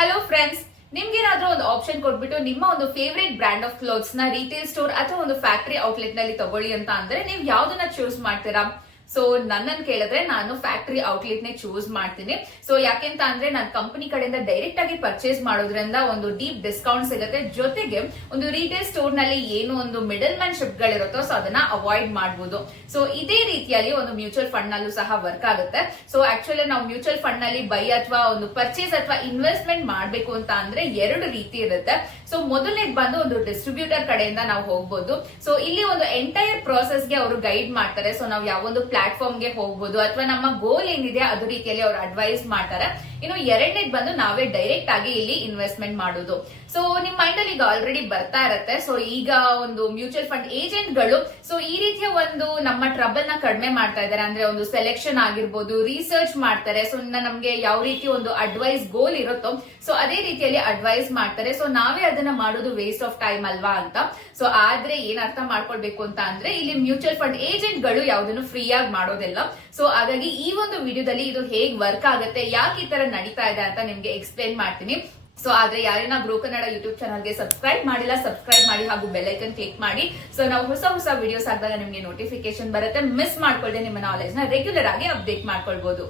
Hello friends, ನಿಮ್ಗೇನಾದ್ರೂ ಒಂದು option ಕೊಟ್ಬಿಟ್ಟು ನಿಮ್ಮ ಒಂದು ಫೇವರೇಟ್ ಬ್ರ್ಯಾಂಡ್ ಆಫ್ ಕ್ಲೋತ್ಸ್ ನ ರಿಟೇಲ್ ಸ್ಟೋರ್ ಅಥವಾ ಒಂದು ಫ್ಯಾಕ್ಟರಿ ಔಟ್ಲೆಟ್ ನಲ್ಲಿ ತಗೊಳ್ಳಿ ಅಂತ ಅಂದ್ರೆ ನೀವು ಯಾವ್ದನ್ನ ಚೂಸ್ ಮಾಡ್ತೀರಾ? ಸೊ ನನ್ನನ್ನು ಕೇಳಿದ್ರೆ ನಾನು ಫ್ಯಾಕ್ಟರಿ ಔಟ್ಲೆಟ್ ನೇ ಚೂಸ್ ಮಾಡ್ತೀನಿ. ಸೊ ಯಾಕೆಂತ ಅಂದ್ರೆ ನಾನು ಕಂಪನಿ ಕಡೆಯಿಂದ ಡೈರೆಕ್ಟ್ ಆಗಿ ಪರ್ಚೇಸ್ ಮಾಡೋದ್ರಿಂದ ಒಂದು ಡೀಪ್ ಡಿಸ್ಕೌಂಟ್ ಸಿಗುತ್ತೆ. ಜೊತೆಗೆ ಒಂದು ರಿಟೇಲ್ ಸ್ಟೋರ್ ನಲ್ಲಿ ಏನು ಒಂದು ಮಿಡಲ್ ಮ್ಯಾನ್ ಶಿಪ್ ಗಳಿರುತ್ತೋ ಸೊ ಅದನ್ನ ಅವಾಯ್ಡ್ ಮಾಡಬಹುದು. ಸೊ ಇದೇ ರೀತಿಯಲ್ಲಿ ಒಂದು ಮ್ಯೂಚುವಲ್ ಫಂಡ್ ನಲ್ಲೂ ಸಹ ವರ್ಕ್ ಆಗುತ್ತೆ. ಸೊ ಆಕ್ಚುಲಿ ನಾವು ಮ್ಯೂಚುವಲ್ ಫಂಡ್ ನಲ್ಲಿ ಬೈ ಅಥವಾ ಒಂದು ಪರ್ಚೇಸ್ ಅಥವಾ ಇನ್ವೆಸ್ಟ್ಮೆಂಟ್ ಮಾಡಬೇಕು ಅಂತ ಅಂದ್ರೆ ಎರಡು ರೀತಿ ಇರುತ್ತೆ. ಸೊ ಮೊದಲನೇದು ಬಂದು ಒಂದು ಡಿಸ್ಟ್ರಿಬ್ಯೂಟರ್ ಕಡೆಯಿಂದ ನಾವು ಹೋಗ್ಬೋದು. ಸೊ ಇಲ್ಲಿ ಒಂದು ಎಂಟೈರ್ ಪ್ರೋಸೆಸ್ ಗೆ ಅವರು ಗೈಡ್ ಮಾಡ್ತಾರೆ. ಸೊ ನಾವು ಯಾವೊಂದು ಪ್ಲಾಟ್ಫಾರ್ಮ್ ಗೆ ಹೋಗ್ಬೋದು ಅಥವಾ ನಮ್ಮ ಗೋಲ್ ಏನಿದೆ ಅದು ರೀತಿಯಲ್ಲಿ ಅವರು ಅಡ್ವೈಸ್ ಮಾಡ್ತಾರೆ. ಇನ್ನು ಎರಡನೇದು ಬಂದು ನಾವೇ ಡೈರೆಕ್ಟ್ ಆಗಿ ಇಲ್ಲಿ ಇನ್ವೆಸ್ಟ್ಮೆಂಟ್ ಮಾಡೋದು. ಸೊ ನಿಮ್ ಮೈಂಡ್ ಅಲ್ಲಿ ಈಗ ಆಲ್ರೆಡಿ ಬರ್ತಾ ಇರತ್ತೆ, ಸೊ ಈಗ ಒಂದು ಮ್ಯೂಚುವಲ್ ಫಂಡ್ ಏಜೆಂಟ್ ಗಳು ಸೊ ಈ ರೀತಿಯ ಒಂದು ನಮ್ಮ ಟ್ರಬಲ್ ನ ಕಡಿಮೆ ಮಾಡ್ತಾ ಇದ್ದಾರೆ. ಅಂದ್ರೆ ಒಂದು ಸೆಲೆಕ್ಷನ್ ಆಗಿರ್ಬೋದು, ರಿಸರ್ಚ್ ಮಾಡ್ತಾರೆ. ಸೊ ನಮ್ಗೆ ಯಾವ ರೀತಿ ಒಂದು ಅಡ್ವೈಸ್ ಗೋಲ್ ಇರುತ್ತೋ ಸೊ ಅದೇ ರೀತಿಯಲ್ಲಿ ಅಡ್ವೈಸ್ ಮಾಡ್ತಾರೆ. ಸೊ ನಾವೇ ಅದನ್ನ ಮಾಡೋದು ವೇಸ್ಟ್ ಆಫ್ ಟೈಮ್ ಅಲ್ವಾ ಅಂತ. ಸೊ ಆದ್ರೆ ಏನ್ ಅರ್ಥ ಮಾಡ್ಕೊಳ್ಬೇಕು ಅಂತ ಅಂದ್ರೆ ಇಲ್ಲಿ ಮ್ಯೂಚುವಲ್ ಫಂಡ್ ಏಜೆಂಟ್ ಗಳು ಯಾವ್ದನ್ನು ಫ್ರೀ ಆಗಿ ಮಾಡೋದಿಲ್ಲ. ಸೊ ಹಾಗಾಗಿ ಈ ಒಂದು ವಿಡಿಯೋದಲ್ಲಿ ಇದು ಹೇಗ್ ವರ್ಕ್ ಆಗುತ್ತೆ, ಯಾಕೆ ಈ ತರ ನಡೀತಾ ಇದೆ ಅಂತ ನಿಮ್ಗೆ ಎಕ್ಸ್ಪ್ಲೇನ್ ಮಾಡ್ತೀನಿ. ಸೊ ಆದ್ರೆ ಯಾರೇನ ಗ್ರೋ ಕನ್ನಡ ಯೂಟ್ಯೂಬ್ ಚಾನಲ್ಗೆ ಸಬ್ಸ್ಕ್ರೈಬ್ ಮಾಡಿಲ್ಲ, ಸಬ್ಸ್ಕ್ರೈಬ್ ಮಾಡಿ ಹಾಗೂ ಬೆಲ್ ಐಕನ್ ಕ್ಲಿಕ್ ಮಾಡಿ. ಸೊ ನಾವು ಹೊಸ ವಿಡಿಯೋಸ್ ಹಾಕಿದಾಗ ನಿಮ್ಗೆ ನೋಟಿಫಿಕೇಶನ್ ಬರುತ್ತೆ. ಮಿಸ್ ಮಾಡ್ಕೊಳ್ಳದೆ ನಿಮ್ಮ ನಾಲೆಜ್ ನ ರೆಗ್ಯುಲರ್ ಆಗಿ ಅಪ್ಡೇಟ್ ಮಾಡ್ಕೊಳ್ಬಹುದು.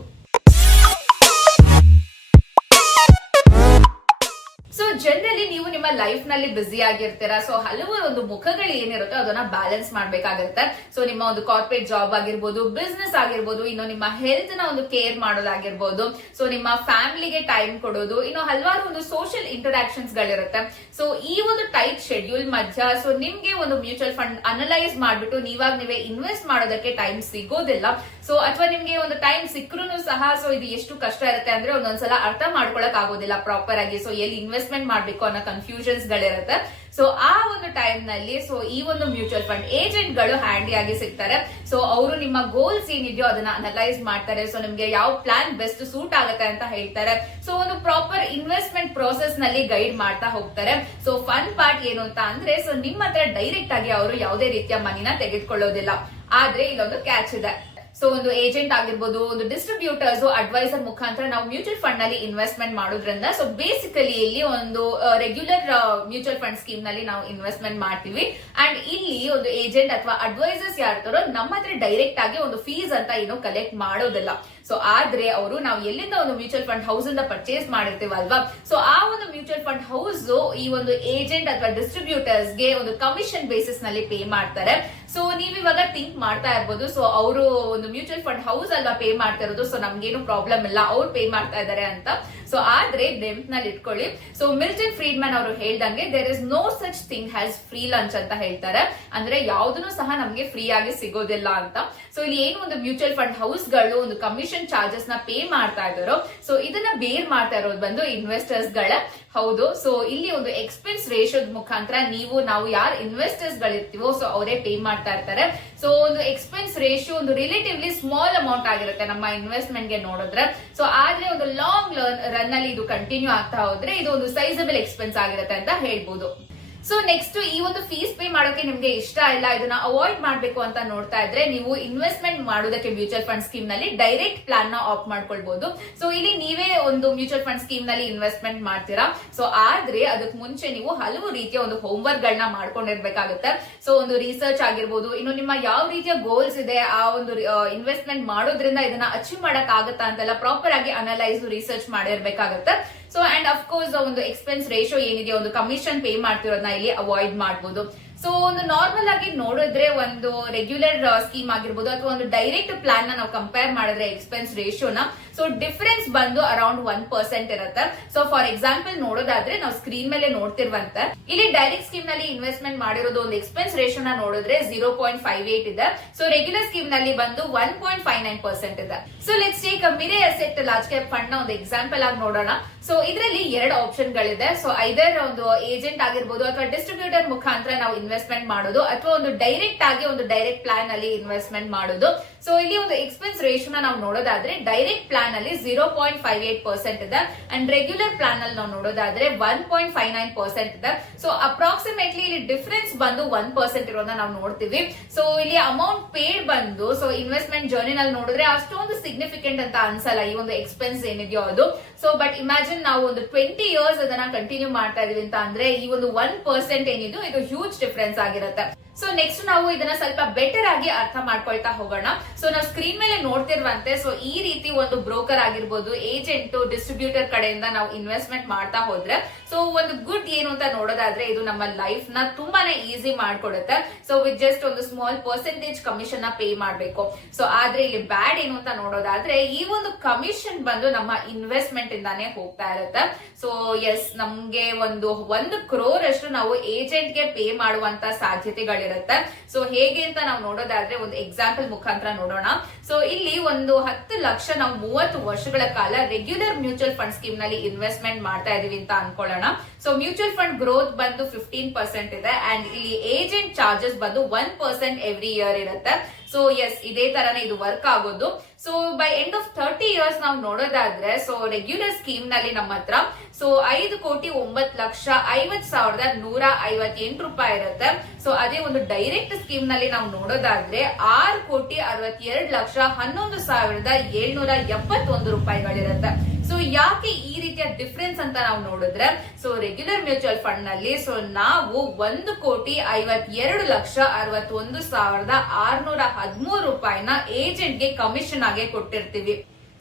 ಸೊ ಜನರಲಿ ನೀವು ನಿಮ್ಮ ಲೈಫ್ ನಲ್ಲಿ ಬಿಸಿ ಆಗಿರ್ತೀರಾ. ಸೊ ಹಲವು ಒಂದು ಮುಖಗಳು ಏನಿರುತ್ತೋ ಅದನ್ನ ಬ್ಯಾಲೆನ್ಸ್ ಮಾಡ್ಬೇಕಾಗಿರುತ್ತೆ. ಸೊ ನಿಮ್ಮ ಒಂದು ಕಾರ್ಪೊರೇಟ್ ಜಾಬ್ ಆಗಿರ್ಬೋದು, ಬಿಸ್ನೆಸ್ ಆಗಿರ್ಬೋದು, ಇನ್ನು ನಿಮ್ಮ ಹೆಲ್ತ್ ನ ಒಂದು ಕೇರ್ ಮಾಡೋದಾಗಿರ್ಬೋದು, ಸೊ ನಿಮ್ಮ ಫ್ಯಾಮಿಲಿಗೆ ಟೈಮ್ ಕೊಡೋದು, ಇನ್ನು ಹಲವಾರು ಒಂದು ಸೋಷಿಯಲ್ ಇಂಟರಾಕ್ಷನ್ಸ್ ಗಳಿರುತ್ತೆ. ಸೊ ಈ ಒಂದು ಟೈಟ್ ಶೆಡ್ಯೂಲ್ ಮಧ್ಯ ಸೊ ನಿಮ್ಗೆ ಒಂದು ಮ್ಯೂಚುವಲ್ ಫಂಡ್ ಅನಲೈಸ್ ಮಾಡ್ಬಿಟ್ಟು ನೀವೇ ಇನ್ವೆಸ್ಟ್ ಮಾಡೋದಕ್ಕೆ ಟೈಮ್ ಸಿಗೋದಿಲ್ಲ. ಸೊ ಅಥವಾ ನಿಮ್ಗೆ ಒಂದು ಟೈಮ್ ಸಿಕ್ಕರೂ ಸಹ ಸೊ ಇದು ಎಷ್ಟು ಕಷ್ಟ ಇರುತ್ತೆ ಅಂದ್ರೆ ಒಂದೊಂದ್ಸಲ ಅರ್ಥ ಮಾಡ್ಕೊಳಕ್ ಆಗೋದಿಲ್ಲ ಪ್ರಾಪರ್ ಆಗಿ. ಸೊ ಎಲ್ಲಿ ಇನ್ವೆಸ್ಟ್ಮೆಂಟ್ ಮಾಡ್ಬೇಕು ಅನ್ನೋ ಕನ್ಫ್ಯೂಷನ್ಸ್ ಗಳಿರುತ್ತೆ. ಸೊ ಆ ಒಂದು ಟೈಮ್ ನಲ್ಲಿ ಸೊ ಈ ಒಂದು ಮ್ಯೂಚುವಲ್ ಫಂಡ್ ಏಜೆಂಟ್ ಗಳು ಹ್ಯಾಂಡಿ ಆಗಿ ಸಿಗ್ತಾರೆ. ಸೊ ಅವರು ನಿಮ್ಮ ಗೋಲ್ಸ್ ಏನಿದೆಯೋ ಅದನ್ನ ಅನಲೈಸ್ ಮಾಡ್ತಾರೆ. ಸೊ ನಿಮ್ಗೆ ಯಾವ ಪ್ಲಾನ್ ಬೆಸ್ಟ್ ಸೂಟ್ ಆಗುತ್ತೆ ಅಂತ ಹೇಳ್ತಾರೆ. ಸೊ ಒಂದು ಪ್ರಾಪರ್ ಇನ್ವೆಸ್ಟ್ಮೆಂಟ್ ಪ್ರೋಸೆಸ್ ನಲ್ಲಿ ಗೈಡ್ ಮಾಡ್ತಾ ಹೋಗ್ತಾರೆ. ಸೊ ಫನ್ ಪಾರ್ಟ್ ಏನು ಅಂತ ಅಂದ್ರೆ ಸೊ ನಿಮ್ಮ ಹತ್ರ ಡೈರೆಕ್ಟ್ ಆಗಿ ಅವರು ಯಾವುದೇ ರೀತಿಯ ಮನಿನ ತೆಗೆದುಕೊಳ್ಳೋದಿಲ್ಲ. ಆದ್ರೆ ಇಲ್ಲೊಂದು ಕ್ಯಾಚ್ ಇದೆ. ಸೊ ಒಂದು ಏಜೆಂಟ್ ಆಗಿರ್ಬೋದು, ಒಂದು ಡಿಸ್ಟ್ರಿಬ್ಯೂಟರ್ಸ್, ಅಡ್ವೈಸರ್ ಮುಖಾಂತರ ನಾವು ಮ್ಯೂಚುವಲ್ ಫಂಡ್ ನಲ್ಲಿ ಇನ್ವೆಸ್ಟ್ಮೆಂಟ್ ಮಾಡೋದ್ರಿಂದ ಸೊ ಬೇಸಿಕಲಿ ಇಲ್ಲಿ ಒಂದು ರೆಗ್ಯುಲರ್ ಮ್ಯೂಚುವಲ್ ಫಂಡ್ ಸ್ಕೀಮ್ ನಲ್ಲಿ ನಾವು ಇನ್ವೆಸ್ಟ್ಮೆಂಟ್ ಮಾಡ್ತೀವಿ. ಅಂಡ್ ಇಲ್ಲಿ ಒಂದು ಏಜೆಂಟ್ ಅಥವಾ ಅಡ್ವೈಸರ್ಸ್ ಯಾರಿರ್ತಾರೋ ನಮ್ಮ ಹತ್ರ ಡೈರೆಕ್ಟ್ ಆಗಿ ಒಂದು ಫೀಸ್ ಅಂತ ಏನು ಕಲೆಕ್ಟ್ ಮಾಡೋದಿಲ್ಲ. ಸೊ ಆದ್ರೆ ಅವರು ನಾವು ಎಲ್ಲಿಂದ ಒಂದು ಮ್ಯೂಚುವಲ್ ಫಂಡ್ ಹೌಸ್ ಇಂದ ಪರ್ಚೇಸ್ ಮಾಡಿರ್ತೀವಲ್ವಾ, ಸೊ ಆ ಒಂದು ಮ್ಯೂಚುವಲ್ ಫಂಡ್ ಹೌಸ್ ಈ ಒಂದು ಏಜೆಂಟ್ ಅಥವಾ ಡಿಸ್ಟ್ರಿಬ್ಯೂಟರ್ಸ್ ಗೆ ಒಂದು ಕಮಿಷನ್ ಬೇಸಿಸ್ ನಲ್ಲಿ ಪೇ ಮಾಡ್ತಾರೆ. ಸೊ ನೀವ್ ಇವಾಗ ಥಿಂಕ್ ಮಾಡ್ತಾ ಇರ್ಬೋದು, ಸೊ ಅವರು ಒಂದು ಮ್ಯೂಚುವಲ್ ಫಂಡ್ ಹೌಸ್ ಅಲ್ವಾ ಪೇ ಮಾಡ್ತಾ ಇರೋದು, ಸೊ ನಮ್ಗೇನು ಪ್ರಾಬ್ಲಮ್ ಇಲ್ಲ, ಅವ್ರು ಪೇ ಮಾಡ್ತಾ ಇದಾರೆ ಅಂತ. ಸೊ ಆದ್ರೆ ನೆನ್ಪ್ ನಲ್ಲಿ ಇಟ್ಕೊಳ್ಳಿ, ಸೊ ಮಿಲ್ಟನ್ ಫ್ರೀಡ್ಮನ್ ಅವರು ಹೇಳ್ದಂಗೆ there is no such thing has free lunch ಅಂತ ಹೇಳ್ತಾರೆ. ಅಂದ್ರೆ ಯಾವ್ದನ್ನು ಸಹ ನಮ್ಗೆ ಫ್ರೀ ಆಗಿ ಸಿಗೋದಿಲ್ಲ ಅಂತ. ಸೊ ಇಲ್ಲಿ ಏನು ಒಂದು ಮ್ಯೂಚುವಲ್ ಫಂಡ್ ಹೌಸ್ ಗಳು ಒಂದು ಕಮಿಷನ್ ಚಾರ್ಜಸ್ ನ ಪೇ ಮಾಡ್ತಾ ಇದಾರೋ ಸೊ ಇದನ್ನ ಬೇರ್ ಮಾಡ್ತಾ ಇರೋದು ಬಂದು ಇನ್ವೆಸ್ಟರ್ಸ್ ಗಳ ಹೌದು. ಸೊ ಇಲ್ಲಿ ಒಂದು ಎಕ್ಸ್ಪೆನ್ಸ್ ರೇಷಿಯೋದ ಮುಖಾಂತರ ನಾವು ಯಾರು ಇನ್ವೆಸ್ಟರ್ಸ್ ಗಳಿರ್ತೀವೋ ಸೊ ಅವರೇ ಪೇ ಮಾಡ್ತಾ ಇರ್ತಾರೆ. ಸೊ ಒಂದು ಎಕ್ಸ್ಪೆನ್ಸ್ ರೇಷಿಯೋ ಒಂದು ರಿಲೇಟಿವ್ಲಿ ಸ್ಮಾಲ್ ಅಮೌಂಟ್ ಆಗಿರುತ್ತೆ ನಮ್ಮ ಇನ್ವೆಸ್ಟ್ಮೆಂಟ್ ಗೆ ನೋಡಿದ್ರೆ. ಸೊ ಆದ್ರೆ ಒಂದು ಲಾಂಗ್ ರನ್ ಅಲ್ಲಿ ಇದು ಕಂಟಿನ್ಯೂ ಆಗ್ತಾ ಹೋದ್ರೆ ಇದು ಒಂದು ಸೈಜಬಲ್ ಎಕ್ಸ್ಪೆನ್ಸ್ ಆಗಿರುತ್ತೆ ಅಂತ ಹೇಳ್ಬೋದು. ಸೊ ನೆಕ್ಸ್ಟ್ ಈ ಒಂದು ಫೀಸ್ ಪೇ ಮಾಡೋಕೆ ನಿಮ್ಗೆ ಇಷ್ಟ ಇಲ್ಲ, ಇದನ್ನ ಅವಾಯ್ಡ್ ಮಾಡ್ಬೇಕು ಅಂತ ನೋಡ್ತಾ ಇದ್ರೆ ನೀವು ಇನ್ವೆಸ್ಟ್ಮೆಂಟ್ ಮಾಡೋದಕ್ಕೆ ಮ್ಯೂಚುವಲ್ ಫಂಡ್ ಸ್ಕೀಮ್ ನಲ್ಲಿ ಡೈರೆಕ್ಟ್ ಪ್ಲಾನ್ ನ ಆಫ್ ಮಾಡ್ಕೊಳ್ಬಹುದು. ಸೊ ಇಲ್ಲಿ ನೀವೇ ಒಂದು ಮ್ಯೂಚುವಲ್ ಫಂಡ್ ಸ್ಕೀಮ್ ನಲ್ಲಿ ಇನ್ವೆಸ್ಟ್ಮೆಂಟ್ ಮಾಡ್ತೀರಾ. ಸೊ ಆದ್ರೆ ಅದಕ್ಕೆ ಮುಂಚೆ ನೀವು ಹಲವು ರೀತಿಯ ಒಂದು ಹೋಮ್ ವರ್ಕ್ ಗಳನ್ನ ಮಾಡ್ಕೊಂಡಿರ್ಬೇಕಾಗುತ್ತೆ. ಸೊ ಒಂದು ರಿಸರ್ಚ್ ಆಗಿರ್ಬೋದು, ಇನ್ನು ನಿಮ್ಮ ಯಾವ ರೀತಿಯ ಗೋಲ್ಸ್ ಇದೆ, ಆ ಒಂದು ಇನ್ವೆಸ್ಟ್ಮೆಂಟ್ ಮಾಡೋದ್ರಿಂದ ಇದನ್ನ ಅಚೀವ್ ಮಾಡಕ್ ಆಗುತ್ತಾ ಅಂತೆಲ್ಲ ಪ್ರಾಪರ್ ಆಗಿ ಅನಲೈಸ್ ರಿಸರ್ಚ್ ಮಾಡಿರ್ಬೇಕಾಗುತ್ತೆ. ಸೊ ಅಂಡ್ ಅಫ್ ಕೋರ್ಸ್ ಒಂದು ಎಕ್ಸ್ಪೆನ್ಸ್ ರೇಷಿಯೋ ಏನಿದೆ, ಒಂದು ಕಮಿಷನ್ ಪೇ ಮಾಡ್ತಿರೋದನ್ನ ಇಲ್ಲಿ ಅವಾಯ್ಡ್ ಮಾಡಬಹುದು. ಸೊ ಒಂದು ನಾರ್ಮಲ್ ಆಗಿ ನೋಡಿದ್ರೆ ಒಂದು ರೆಗ್ಯುಲರ್ ಸ್ಕೀಮ್ ಆಗಿರ್ಬೋದು ಅಥವಾ ಒಂದು ಡೈರೆಕ್ಟ್ ಪ್ಲಾನ್ ನ ನಾವು ಕಂಪೇರ್ ಮಾಡಿದ್ರೆ ಎಕ್ಸ್ಪೆನ್ಸ್ ರೇಷಿಯೋನ ಸೊ ಡಿಫರೆನ್ಸ್ ಬಂದು ಅರೌಂಡ್ 1% ಇರುತ್ತೆ. ಸೊ ಫಾರ್ ಎಕ್ಸಾಂಪಲ್ ನೋಡೋದಾದ್ರೆ ನಾವು ಸ್ಕ್ರೀನ್ ಮೇಲೆ ನೋಡ್ತಿರುವಂತೆ ಇಲ್ಲಿ ಡೈರೆಕ್ಟ್ ಸ್ಕೀಮ್ ನಲ್ಲಿ ಇನ್ವೆಸ್ಟ್ಮೆಂಟ್ ಮಾಡಿರೋದು ಒಂದು ಎಕ್ಸ್ಪೆನ್ಸ್ ರೇಷಿಯೋನ ನೋಡಿದ್ರೆ 0.58 ಇದೆ. ಸೊ ರೆಗ್ಯುಲರ್ ಸ್ಕೀಮ್ ನಲ್ಲಿ ಬಂದು 1.59% ಇದೆ. So let's take a mirror asset large cap fund ನ ಒಂದು ಎಕ್ಸಾಂಪಲ್ ಆಗಿ ನೋಡೋಣ. ಸೊ ಇದರಲ್ಲಿ ಎರಡು ಆಪ್ಷನ್ ಗಳಿದೆ. ಸೊ ಐದರ್ ಒಂದು ಏಜೆಂಟ್ ಆಗಿರ್ಬೋದು ಅಥವಾ ಡಿಸ್ಟ್ರಿಬ್ಯೂಟರ್ ಮುಖಾಂತರ ನಾವು ಇನ್ವೆಸ್ಟ್ಮೆಂಟ್ ಮಾಡೋದು ಅಥವಾ ಒಂದು ಡೈರೆಕ್ಟ್ ಆಗಿ ಒಂದು ಡೈರೆಕ್ಟ್ ಪ್ಲಾನ್ ಅಲ್ಲಿ ಇನ್ವೆಸ್ಟ್ಮೆಂಟ್ ಮಾಡೋದು. ಸೊ ಇಲ್ಲಿ ಒಂದು ಎಕ್ಸ್ಪೆನ್ಸ್ ರೇಷಿಯೋನ ನಾವು ನೋಡೋದಾದ್ರೆ ಡೈರೆಕ್ಟ್ ಪ್ಲಾನ್ ಅಲ್ಲಿ 0.58% ಇದೆ ಅಂಡ್ ರೆಗ್ಯುಲರ್ ಪ್ಲಾನ್ ಅಲ್ಲಿ ನಾವು ನೋಡೋದಾದ್ರೆ 1.59% ಇದೆ. ಸೊ ಅಪ್ರಾಕ್ಸಿಮೇಟ್ಲಿ ಇಲ್ಲಿ ಡಿಫರೆನ್ಸ್ ಬಂದು 1% ಇರೋದನ್ನ ನಾವು ನೋಡ್ತೀವಿ. ಸೊ ಇಲ್ಲಿ ಅಮೌಂಟ್ ಪೇಡ್ ಬಂದು ಸೊ ಇನ್ವೆಸ್ಟ್ಮೆಂಟ್ ಜರ್ನಿನಲ್ಲಿ ನೋಡಿದ್ರೆ ಅಷ್ಟೊಂದು ಸಿಗ್ನಿಫಿಕೆಂಟ್ ಅಂತ ಅನ್ಸಲ್ಲ ಈ ಒಂದು ಎಕ್ಸ್ಪೆನ್ಸ್ ಏನಿದೆಯೋ ಅದು. ಸೊ ಬಟ್ ಇಮ್ಯಾಜಿನ್ ನಾವು ಒಂದು 20 ಇಯರ್ಸ್ ಅದನ್ನ ಕಂಟಿನ್ಯೂ ಮಾಡ್ತಾ ಇದೀವಿ ಅಂತ ಅಂದ್ರೆ ಈ ಒಂದು 1% ಏನಿದು ಇದು ಹ್ಯೂಜ್ ಡಿಫರೆನ್ಸ್ ಆಗಿರುತ್ತೆ. ಸೊ ನೆಕ್ಸ್ಟ್ ನಾವು ಇದನ್ನ ಸ್ವಲ್ಪ ಬೆಟರ್ ಆಗಿ ಅರ್ಥ ಮಾಡ್ಕೊಳ್ತಾ ಹೋಗೋಣ. ಸೊ ನಾವು ಸ್ಕ್ರೀನ್ ಮೇಲೆ ನೋಡ್ತಿರುವಂತೆ ಸೊ ಈ ರೀತಿ ಒಂದು ಬ್ರೋಕರ್ ಆಗಿರ್ಬೋದು, ಏಜೆಂಟ್, ಡಿಸ್ಟ್ರಿಬ್ಯೂಟರ್ ಕಡೆಯಿಂದ ನಾವು ಇನ್ವೆಸ್ಟ್ಮೆಂಟ್ ಮಾಡ್ತಾ ಹೋದ್ರೆ ಸೊ ಒಂದು ಗುಡ್ ಏನು ಅಂತ ನೋಡೋದಾದ್ರೆ ಇದು ನಮ್ಮ ಲೈಫ್ ನ ತುಂಬಾನೇ ಈಸಿ ಮಾಡ್ಕೊಡುತ್ತೆ. ಸೊ ವಿತ್ ಜಸ್ಟ್ ಒಂದು ಸ್ಮಾಲ್ ಪರ್ಸೆಂಟೇಜ್ ಕಮಿಷನ್ ನ ಪೇ ಮಾಡ್ಬೇಕು. ಸೊ ಆದ್ರೆ ಇಲ್ಲಿ ಬ್ಯಾಡ್ ಏನು ಅಂತ ನೋಡೋದಾದ್ರೆ ಈ ಒಂದು ಕಮಿಷನ್ ಬಂದು ನಮ್ಮ ಇನ್ವೆಸ್ಟ್ಮೆಂಟ್ ಇಂದಾನೇ ಹೋಗ್ತಾ ಇರುತ್ತೆ. ಸೊ ಎಸ್, ನಮ್ಗೆ ಒಂದು 1 crore ಅಷ್ಟು ನಾವು ಏಜೆಂಟ್ ಗೆ ಪೇ ಮಾಡುವಂತ ಸಾಧ್ಯತೆಗಳಿರುತ್ತೆ. ಸೊ ಹೇಗೆ ಅಂತ ನಾವು ನೋಡೋದಾದ್ರೆ ಒಂದು ಎಕ್ಸಾಂಪಲ್ ಮುಖಾಂತರ ನೋಡೋಣ. ಸೊ ಇಲ್ಲಿ ಒಂದು 10 ಲಕ್ಷ ನಾವು 30 ವರ್ಷಗಳ ಕಾಲ ರೆಗ್ಯುಲರ್ ಮ್ಯೂಚುವಲ್ ಫಂಡ್ ಸ್ಕೀಮ್ ನಲ್ಲಿ ಇನ್ವೆಸ್ಟ್ಮೆಂಟ್ ಮಾಡ್ತಾ ಇದೀವಿ ಅಂತ ಅನ್ಕೊಳ್ಳೋಣ. ಸೊ ಮ್ಯೂಚುವಲ್ ಫಂಡ್ ಗ್ರೋತ್ ಬಂದು 15% ಇದೆ ಅಂಡ್ ಇಲ್ಲಿ ಏಜೆಂಟ್ ಚಾರ್ಜಸ್ ಬಂದು 1% ಎವ್ರಿ ಇಯರ್ ಇರುತ್ತೆ. ಸೊ ಎಸ್, ಇದೇ ತರನೇ ಇದು ವರ್ಕ್ ಆಗೋದು. So by end of 30 years ನಾವು ನೋಡೋದಾದ್ರೆ ಸೊ ರೆಗ್ಯುಲರ್ ಸ್ಕೀಮ್ ನಲ್ಲಿ ನಮ್ಮ ಹತ್ರ ಸೊ 5,09,50,158 ರೂಪಾಯಿ ಇರುತ್ತೆ. ಸೊ ಅದೇ ಒಂದು ಡೈರೆಕ್ಟ್ ಸ್ಕೀಮ್ ನಲ್ಲಿ ನಾವು ನೋಡೋದಾದ್ರೆ 6,62,11,771 ರೂಪಾಯಿಗಳಿರುತ್ತೆ. ಸೊ ಯಾಕೆ ಈ ರೀತಿಯ ಡಿಫರೆನ್ಸ್ ಅಂತ ನಾವು ನೋಡಿದ್ರೆ ಸೊ ರೆಗ್ಯುಲರ್ ಮ್ಯೂಚುವಲ್ ಫಂಡ್ ನಲ್ಲಿ ಸೊ ನಾವು 1,52,61,613 ರೂಪಾಯಿನ ಏಜೆಂಟ್ ಗೆ ಕಮಿಷನ್ ಆಗಿ ಕೊಟ್ಟಿರ್ತೀವಿ.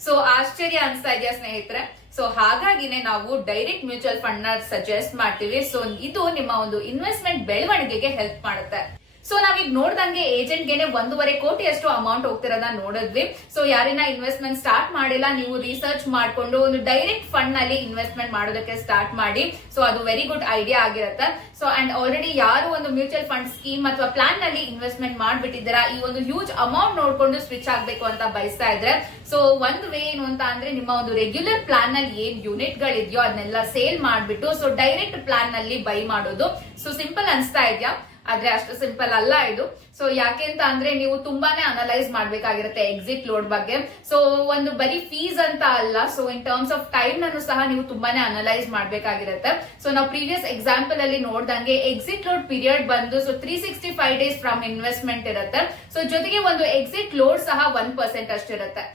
ಸೊ ಆಶ್ಚರ್ಯ ಅನ್ಸ್ತಾ ಇದೆಯಾ ಸ್ನೇಹಿತರೆ? ಸೊ ಹಾಗಾಗಿನೇ ನಾವು ಡೈರೆಕ್ಟ್ ಮ್ಯೂಚುವಲ್ ಫಂಡ್ ನ ಸಜೆಸ್ಟ್ ಮಾಡ್ತೀವಿ. ಸೊ ಇದು ನಿಮ್ಮ ಒಂದು ಇನ್ವೆಸ್ಟ್ಮೆಂಟ್ ಬೆಳವಣಿಗೆಗೆ ಹೆಲ್ಪ್ ಮಾಡುತ್ತೆ. ಸೊ ನಾವೀಗ ನೋಡ್ದಂಗೆ ಏಜೆಂಟ್ ಗೆನೆ 1.5 ಕೋಟಿ ಅಷ್ಟು ಅಮೌಂಟ್ ಹೋಗ್ತಿರೋದನ್ನ ನೋಡಿದ್ವಿ. ಸೊ ಯಾರಿನ ಇನ್ವೆಸ್ಟ್ಮೆಂಟ್ ಸ್ಟಾರ್ಟ್ ಮಾಡಿಲ್ಲ, ನೀವು ರಿಸರ್ಚ್ ಮಾಡ್ಕೊಂಡು ಒಂದು ಡೈರೆಕ್ಟ್ ಫಂಡ್ ನಲ್ಲಿ ಇನ್ವೆಸ್ಟ್ಮೆಂಟ್ ಮಾಡೋದಕ್ಕೆ ಸ್ಟಾರ್ಟ್ ಮಾಡಿ. ಸೊ ಅದು ವೆರಿ ಗುಡ್ ಐಡಿಯಾ ಆಗಿರುತ್ತೆ. ಸೊ ಅಂಡ್ ಆಲ್ರೆಡಿ ಯಾರು ಒಂದು ಮ್ಯೂಚುವಲ್ ಫಂಡ್ ಸ್ಕೀಮ್ ಅಥವಾ ಪ್ಲಾನ್ ನಲ್ಲಿ ಇನ್ವೆಸ್ಟ್ಮೆಂಟ್ ಮಾಡ್ಬಿಟ್ಟಿದ್ದೀರಾ, ಈ ಒಂದು ಹ್ಯೂಜ್ ಅಮೌಂಟ್ ನೋಡ್ಕೊಂಡು ಸ್ವಿಚ್ ಆಗ್ಬೇಕು ಅಂತ ಬಯಸ್ತಾ ಇದ್ರೆ ಸೊ ಒಂದು ವೇ ಏನು ಅಂತ ಅಂದ್ರೆ ನಿಮ್ಮ ಒಂದು ರೆಗ್ಯುಲರ್ ಪ್ಲಾನ್ ನಲ್ಲಿ ಏನ್ ಯೂನಿಟ್ ಗಳಿದೆಯೋ ಅದನ್ನೆಲ್ಲ ಸೇಲ್ ಮಾಡ್ಬಿಟ್ಟು ಸೊ ಡೈರೆಕ್ಟ್ ಪ್ಲಾನ್ ನಲ್ಲಿ ಬೈ ಮಾಡೋದು. ಸೊ ಸಿಂಪಲ್ ಅನ್ಸ್ತಾ ಇದೆಯಾ? ಆದ್ರೆ ಅಷ್ಟು ಸಿಂಪಲ್ ಅಲ್ಲ ಇದು. ಸೊ ಯಾಕೆ ಅಂತ ಅಂದ್ರೆ ನೀವು ತುಂಬಾನೇ ಅನಲೈಸ್ ಮಾಡ್ಬೇಕಾಗಿರುತ್ತೆ ಎಕ್ಸಿಟ್ ಲೋಡ್ ಬಗ್ಗೆ. ಸೊ ಒಂದು ಬರೀ ಫೀಸ್ ಅಂತ ಅಲ್ಲ, so in terms of time ನನ್ನು ಸಹ ನೀವು ತುಂಬಾನೇ ಅನಲೈಸ್ ಮಾಡ್ಬೇಕಾಗಿರುತ್ತೆ. ಸೊ ನಾವು ಪ್ರೀವಿಯಸ್ ಎಕ್ಸಾಂಪಲ್ ಅಲ್ಲಿ ನೋಡ್ದಂಗೆ ಎಕ್ಸಿಟ್ ಲೋಡ್ ಪೀರಿಯಡ್ ಬಂದು ಸೊ 365 ಡೇಸ್ ಫ್ರಮ್ ಇನ್ವೆಸ್ಟ್ಮೆಂಟ್ ಇರುತ್ತೆ. ಸೊ ಜೊತೆಗೆ ಒಂದು ಎಕ್ಸಿಟ್ ಲೋಡ್ ಸಹ 1% ಅಷ್ಟಿರುತ್ತೆ.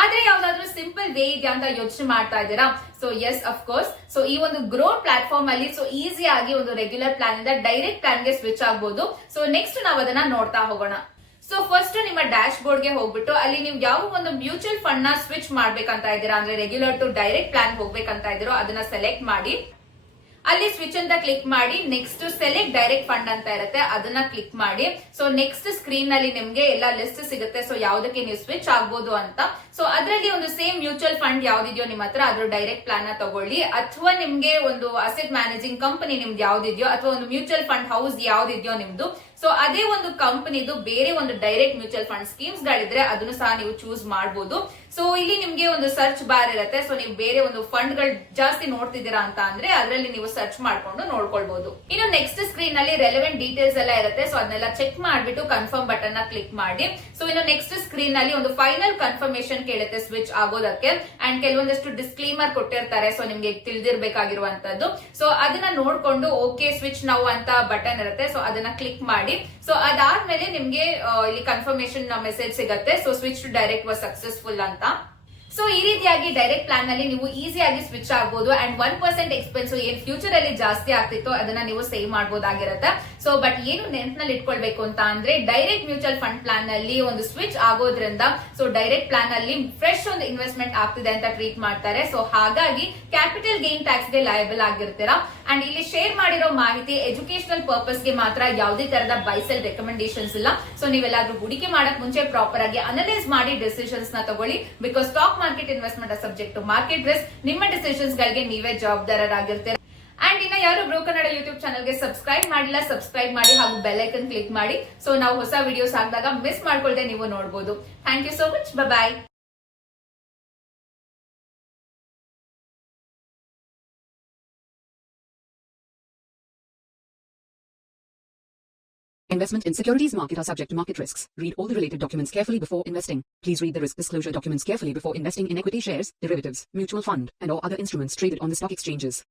ಆದ್ರೆ ಯಾವ್ದಾದ್ರು ಸಿಂಪಲ್ ವೇ ಇದೆಯಾ ಅಂತ ಯೋಚನೆ ಮಾಡ್ತಾ ಇದ್ದೀರಾ? So yes, of course. So ಈ ಒಂದು ಗ್ರೋ ಪ್ಲಾಟ್ಫಾರ್ಮ್ ಅಲ್ಲಿ ಸೊ ಈಸಿ ಆಗಿ ಒಂದು ರೆಗ್ಯುಲರ್ ಪ್ಲಾನ್ ಇಂದ ಡೈರೆಕ್ಟ್ ಪ್ಲಾನ್ ಗೆ ಸ್ವಿಚ್ ಆಗಬಹುದು. ಸೊ ನೆಕ್ಸ್ಟ್ ನಾವು ಅದನ್ನ ನೋಡ್ತಾ ಹೋಗೋಣ. ಸೊ ಫಸ್ಟ್ ನಿಮ್ಮ ಡ್ಯಾಶ್ ಬೋರ್ಡ್ ಗೆ ಹೋಗ್ಬಿಟ್ಟು ಅಲ್ಲಿ ನೀವು ಯಾವ ಒಂದು ಮ್ಯೂಚುವಲ್ ಫಂಡ್ ನ ಸ್ವಿಚ್ ಮಾಡ್ಬೇಕಂತ ಇದ್ದೀರಾ ಅಂದ್ರೆ ರೆಗ್ಯುಲರ್ ಟು ಡೈರೆಕ್ಟ್ ಪ್ಲಾನ್ ಹೋಗ್ಬೇಕಂತ ಇದ್ದೀರೋ ಅದನ್ನ ಸೆಲೆಕ್ಟ್ ಮಾಡಿ. ಅಲ್ಲಿ ಸ್ವಿಚ್ ಅಂತ ಕ್ಲಿಕ್ ಮಾಡಿ ನೆಕ್ಸ್ಟ್ ಸೆಲೆಕ್ಟ್ ಡೈರೆಕ್ಟ್ ಫಂಡ್ ಅಂತ ಇರುತ್ತೆ, ಅದನ್ನ ಕ್ಲಿಕ್ ಮಾಡಿ. ಸೊ ನೆಕ್ಸ್ಟ್ ಸ್ಕ್ರೀನ್ ನಲ್ಲಿ ನಿಮ್ಗೆ ಎಲ್ಲ ಲಿಸ್ಟ್ ಸಿಗುತ್ತೆ. ಸೊ ಯಾವ್ದಕ್ಕೆ ನೀವು ಸ್ವಿಚ್ ಆಗ್ಬೋದು ಅಂತ. ಸೊ ಅದರಲ್ಲಿ ಒಂದು ಸೇಮ್ ಮ್ಯೂಚುವಲ್ ಫಂಡ್ ಯಾವ್ದಿದೆಯೋ ನಿಮ್ಮ ಹತ್ರ ಅದ್ರ ಡೈರೆಕ್ಟ್ ಪ್ಲಾನ್ ನ ತಗೊಳ್ಳಿ, ಅಥವಾ ನಿಮ್ಗೆ ಒಂದು ಅಸೆಟ್ ಮ್ಯಾನೇಜಿಂಗ್ ಕಂಪನಿ ನಿಮ್ದು ಯಾವ್ದಿದೆಯೋ ಅಥವಾ ಒಂದು ಮ್ಯೂಚುವಲ್ ಫಂಡ್ ಹೌಸ್ ಯಾವ್ದಿದೆಯೋ ನಿಮ್ದು ಸೊ ಅದೇ ಒಂದು ಕಂಪನಿದು ಬೇರೆ ಒಂದು ಡೈರೆಕ್ಟ್ ಮ್ಯೂಚುವಲ್ ಫಂಡ್ ಸ್ಕೀಮ್ಸ್ ಗಳಿದ್ರೆ ಅದನ್ನು ಸಹ ನೀವು ಚೂಸ್ ಮಾಡಬಹುದು. ಸೊ ಇಲ್ಲಿ ನಿಮ್ಗೆ ಒಂದು ಸರ್ಚ್ ಬಾರ್ ಇರುತ್ತೆ. ಸೊ ನೀವು ಬೇರೆ ಒಂದು ಫಂಡ್ ಗಳು ಜಾಸ್ತಿ ನೋಡ್ತಿದ್ದೀರಾ ಅಂತ ಅಂದ್ರೆ ಅದರಲ್ಲಿ ನೀವು ಸರ್ಚ್ ಮಾಡ್ಕೊಂಡು ನೋಡ್ಕೊಳ್ಬಹುದು. ಇನ್ನು ನೆಕ್ಸ್ಟ್ ಸ್ಕ್ರೀನ್ ನಲ್ಲಿ ರೆಲೆವೆಂಟ್ ಡೀಟೇಲ್ಸ್ ಎಲ್ಲ ಇರುತ್ತೆ. ಸೊ ಅದನ್ನೆಲ್ಲ ಚೆಕ್ ಮಾಡ್ಬಿಟ್ಟು ಕನ್ಫರ್ಮ್ ಬಟನ್ ನ ಕ್ಲಿಕ್ ಮಾಡಿ. ಸೊ ಇನ್ನು ನೆಕ್ಸ್ಟ್ ಸ್ಕ್ರೀನ್ ನಲ್ಲಿ ಒಂದು ಫೈನಲ್ ಕನ್ಫರ್ಮೇಶನ್ ಕೇಳುತ್ತೆ ಸ್ವಿಚ್ ಆಗೋದಕ್ಕೆ ಅಂಡ್ ಕೆಲವೊಂದಷ್ಟು ಡಿಸ್ಕ್ಲೇಮರ್ ಕೊಟ್ಟಿರ್ತಾರೆ. ಸೊ ನಿಮ್ಗೆ ತಿಳಿದಿರ್ಬೇಕಾಗಿರುವಂತದ್ದು. ಸೊ ಅದನ್ನ ನೋಡ್ಕೊಂಡು ಓಕೆ ಸ್ವಿಚ್ ನೌ ಅಂತ ಬಟನ್ ಇರುತ್ತೆ. ಸೊ ಅದನ್ನ ಕ್ಲಿಕ್ ಮಾಡಿ. ಸೊ ಅದಾದ್ಮೇಲೆ ನಿಮ್ಗೆ ಇಲ್ಲಿ ಕನ್ಫರ್ಮೇಶನ್ ಮೆಸೇಜ್ ಸಿಗುತ್ತೆ. So switch to direct was successful ಅಂತ. ಸೊ ಈ ರೀತಿಯಾಗಿ ಡೈರೆಕ್ಟ್ ಪ್ಲಾನ್ ನಲ್ಲಿ ನೀವು ಈಸಿಯಾಗಿ ಸ್ವಿಚ್ ಆಗಬಹುದು ಅಂಡ್ 1% ಎಕ್ಸ್ಪೆನ್ಸ್ ಏನ್ ಫ್ಯೂಚರ್ ಅಲ್ಲಿ ಜಾಸ್ತಿ ಆಗ್ತಿತ್ತು ಅದನ್ನ ನೀವು ಸೇವ್ ಮಾಡಬಹುದಾಗಿರುತ್ತೆ. ಸೊ ಬಟ್ ಏನು ನೆನ್ಪಿನಲ್ಲಿ ಇಟ್ಕೊಳ್ಬೇಕು ಅಂತ ಅಂದ್ರೆ ಡೈರೆಕ್ಟ್ ಮ್ಯೂಚುವಲ್ ಫಂಡ್ ಪ್ಲಾನ್ ನಲ್ಲಿ ಒಂದು ಸ್ವಿಚ್ ಆಗೋದ್ರಿಂದ ಸೊ ಡೈರೆಕ್ಟ್ ಪ್ಲಾನ್ ಅಲ್ಲಿ ಫ್ರೆಶ್ ಒಂದು ಇನ್ವೆಸ್ಟ್ಮೆಂಟ್ ಆಗ್ತಿದೆ ಅಂತ ಟ್ರೀಟ್ ಮಾಡ್ತಾರೆ. ಸೊ ಹಾಗಾಗಿ ಕ್ಯಾಪಿಟಲ್ ಗೇನ್ ಟ್ಯಾಕ್ಸ್ ಗೆ ಲಯಬಲ್ ಆಗಿರ್ತೀರಾ. ಅಂಡ್ ಇಲ್ಲಿ ಶೇರ್ ಮಾಡಿರೋ ಮಾಹಿತಿ ಎಜುಕೇಶನಲ್ ಪರ್ಪಸ್ ಗೆ ಮಾತ್ರ ಯಾವುದೇ ತರದ ಬೈಸೆಲ್ ರೆಕಮೆಂಡೇಶನ್ಸ್ ಇಲ್ಲ. ಸೊ ನೀವೆಲ್ಲಾದ್ರೂ ಹೂಡಿಕೆ ಮಾಡಕ್ ಮುಂಚೆ ಪ್ರಾಪರ್ ಆಗಿ ಅನಲೈಸ್ ಮಾಡಿ ಡಿಸಿಷನ್ಸ್ ನ ತಗೊಳ್ಳಿ. Because stock market investment subject to market risk. ನಿಮ್ಮ ಡಿಸಿಷನ್ಸ್ ಗಳಿಗೆ ನೀವೇ ಜವಾಬ್ದಾರರಾಗಿರ್ತೀರ. ಅಂಡ್ ಇನ್ನ ಯಾರು ಗ್ರೋ ಕನ್ನಡ ಯೂಟ್ಯೂಬ್ ಚಾನಲ್ ಗೆ ಸಬ್ಸ್ಕ್ರೈಬ್ ಮಾಡಿಲ್ಲ, ಸಬ್ಸ್ಕ್ರೈಬ್ ಮಾಡಿ ಹಾಗೂ ಬೆಲ್ ಐಕನ್ ಕ್ಲಿಕ್ ಮಾಡಿ. ಸೊ ನಾವು ಹೊಸ ವಿಡಿಯೋಸ್ ಹಾಕಿದಾಗ ಮಿಸ್ ಮಾಡ್ಕೊಳ್ದೆ ನೀವು ನೋಡಬಹುದು. Thank you so much. Bye. Investment in securities market are subject to market risks. Read all the related documents carefully before investing. Please read the risk disclosure documents carefully before investing in equity shares, derivatives, mutual fund, and or other instruments traded on the stock exchanges.